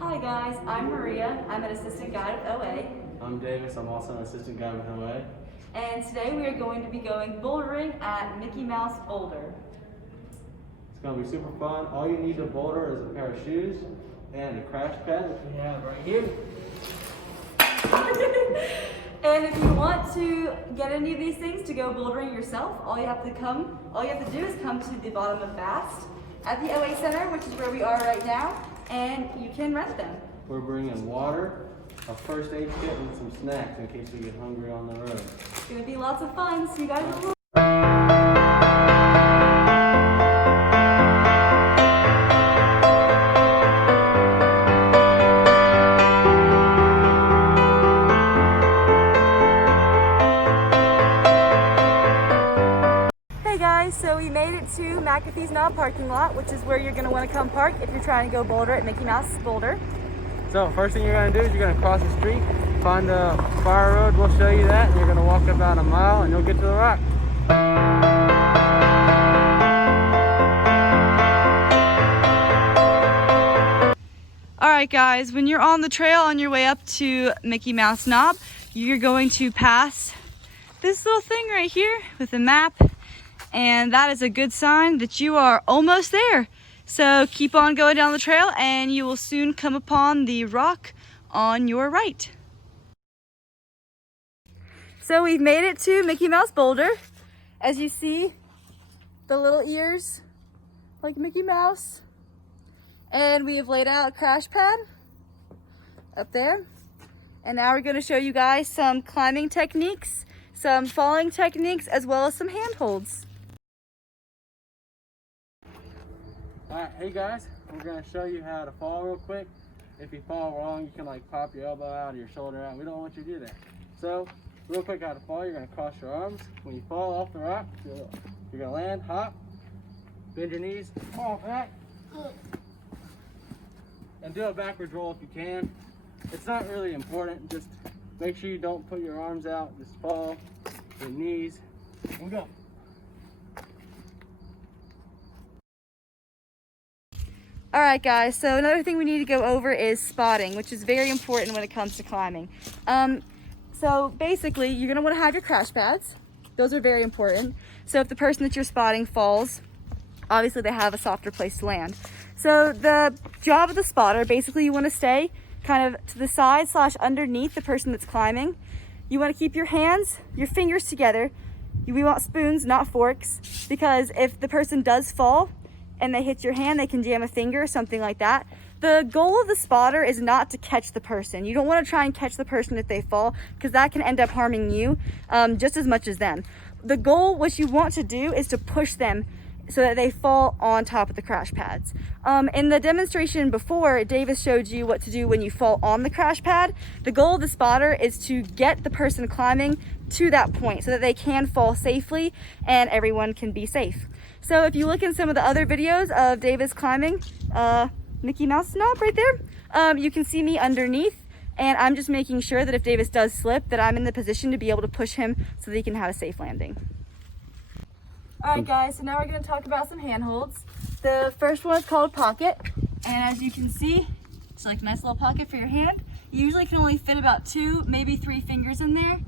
Hi guys, I'm Maria. I'm an assistant guide with OA. I'm Davis. I'm also an assistant guide with OA. And today we are going to be going bouldering at Mickey Mouse Boulder. It's going to be super fun. All you need to boulder is a pair of shoes and a crash pad, which we have right here. And if you want to get any of these things to go bouldering yourself, all you have to do is come to the bottom of Bast at the OA Center, which is where we are right now, and you can rent them. We're bringing water, a first aid kit, and some snacks in case we get hungry on the road. It's going to be lots of fun. See you guys in the So we made it to McAfee's Knob parking lot, which is where you're going to want to come park if you're trying to go boulder at Mickey Mouse Boulder. So first thing you're going to do is you're going to cross the street, find the fire road, we'll show you that, and you're going to walk about a mile and you'll get to the rock. Alright guys, when you're on the trail on your way up to Mickey Mouse Knob, you're going to pass this little thing right here with a map. And that is a good sign that you are almost there. So keep on going down the trail and you will soon come upon the rock on your right. So we've made it to Mickey Mouse Boulder. As you see, the little ears like Mickey Mouse. And we have laid out a crash pad up there. And now we're going to show you guys some climbing techniques, some falling techniques, as well as some handholds. Alright, hey guys, we're going to show you how to fall real quick. If you fall wrong, you can like pop your elbow out or your shoulder out. We don't want you to do that. So, real quick how to fall, you're going to cross your arms. When you fall off the rock, you're going to land, hop, bend your knees, fall back, and do a backwards roll if you can. It's not really important, just make sure you don't put your arms out, just fall, your knees, and go. Alright guys, so another thing we need to go over is spotting, which is very important when it comes to climbing. So basically, you're going to want to have your crash pads. Those are very important. So if the person that you're spotting falls, obviously they have a softer place to land. So the job of the spotter, basically you want to stay kind of to the side / underneath the person that's climbing. You want to keep your hands, your fingers together. We want spoons, not forks, because if the person does fall, and they hit your hand, they can jam a finger or something like that. The goal of the spotter is not to catch the person. You don't want to try and catch the person if they fall, because that can end up harming you just as much as them. The goal, what you want to do, is to push them so that they fall on top of the crash pads. In the demonstration before, Davis showed you what to do when you fall on the crash pad. The goal of the spotter is to get the person climbing to that point so that they can fall safely and everyone can be safe. So if you look in some of the other videos of Davis climbing Mickey Mouse Knob right there, you can see me underneath, and I'm just making sure that if Davis does slip, that I'm in the position to be able to push him so that he can have a safe landing. Alright guys, so now we're going to talk about some handholds. The first one is called a pocket, and as you can see, it's like a nice little pocket for your hand. You usually can only fit about 2, maybe 3 fingers in there.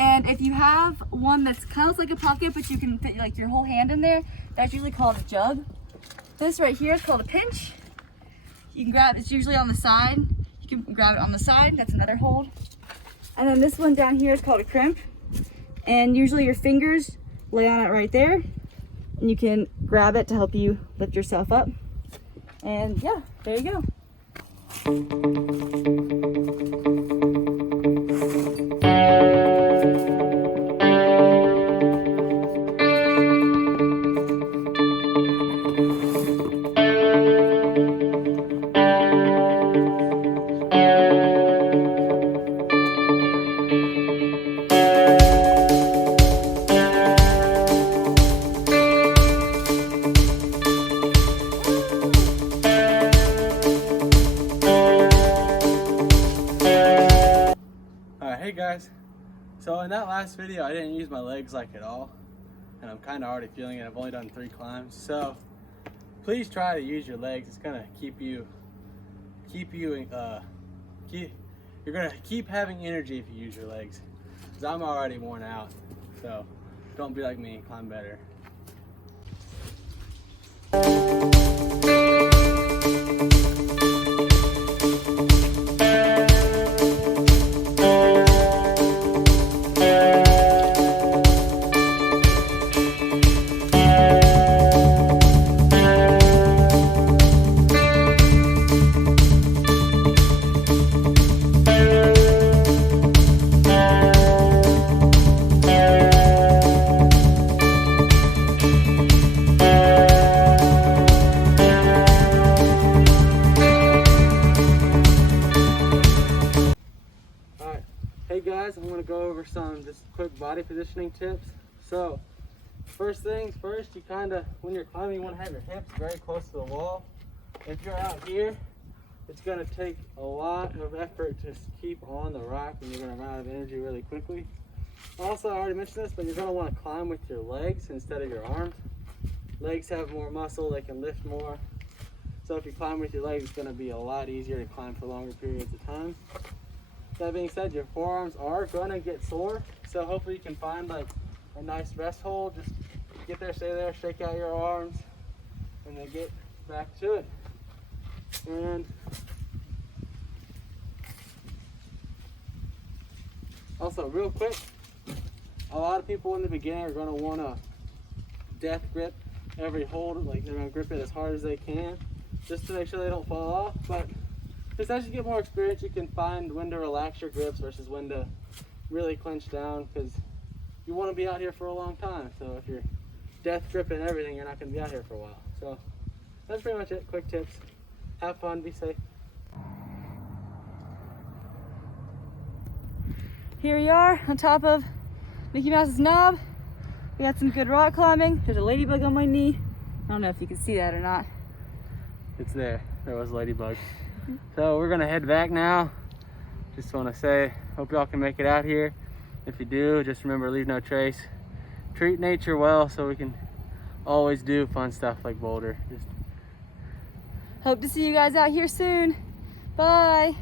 And if you have one that's kind of like a pocket, but you can fit like your whole hand in there, that's usually called a jug. This right here is called a pinch. You can grab, it's usually on the side. You can grab it on the side, that's another hold. And then this one down here is called a crimp. And usually your fingers lay on it right there, and you can grab it to help you lift yourself up. And yeah, there you go. Hey guys, so in that last video I didn't use my legs like at all, and I'm kind of already feeling it. I've only done 3 climbs, so please try to use your legs. It's gonna keep you keep you you're gonna keep having energy if you use your legs. 'Cause I'm already worn out, so don't be like me, climb better. Hey guys, I'm going to go over some just quick body positioning tips. So, first things first, you when you're climbing, you want to have your hips very close to the wall. If you're out here, it's going to take a lot of effort to keep on the rock and you're going to run out of energy really quickly. Also, I already mentioned this, but you're going to want to climb with your legs instead of your arms. Legs have more muscle, they can lift more. So if you climb with your legs, it's going to be a lot easier to climb for longer periods of time. That being said, your forearms are going to get sore, so hopefully you can find like a nice rest hold. Just get there, stay there, shake out your arms, and then get back to it. And also, real quick, a lot of people in the beginning are going to want to death grip every hold, like they're going to grip it as hard as they can, just to make sure they don't fall off. But just as you get more experience, you can find when to relax your grips versus when to really clench down, because you want to be out here for a long time. So if you're death gripping everything, you're not going to be out here for a while. So that's pretty much it. Quick tips. Have fun. Be safe. Here we are on top of Mickey Mouse's knob. We got some good rock climbing. There's a ladybug on my knee. I don't know if you can see that or not. It's there. There was a ladybug. So we're gonna head back now. Just want to say, hope y'all can make it out here. If you do, just remember, leave no trace. Treat nature well so we can always do fun stuff like boulder. Hope to see you guys out here soon. Bye.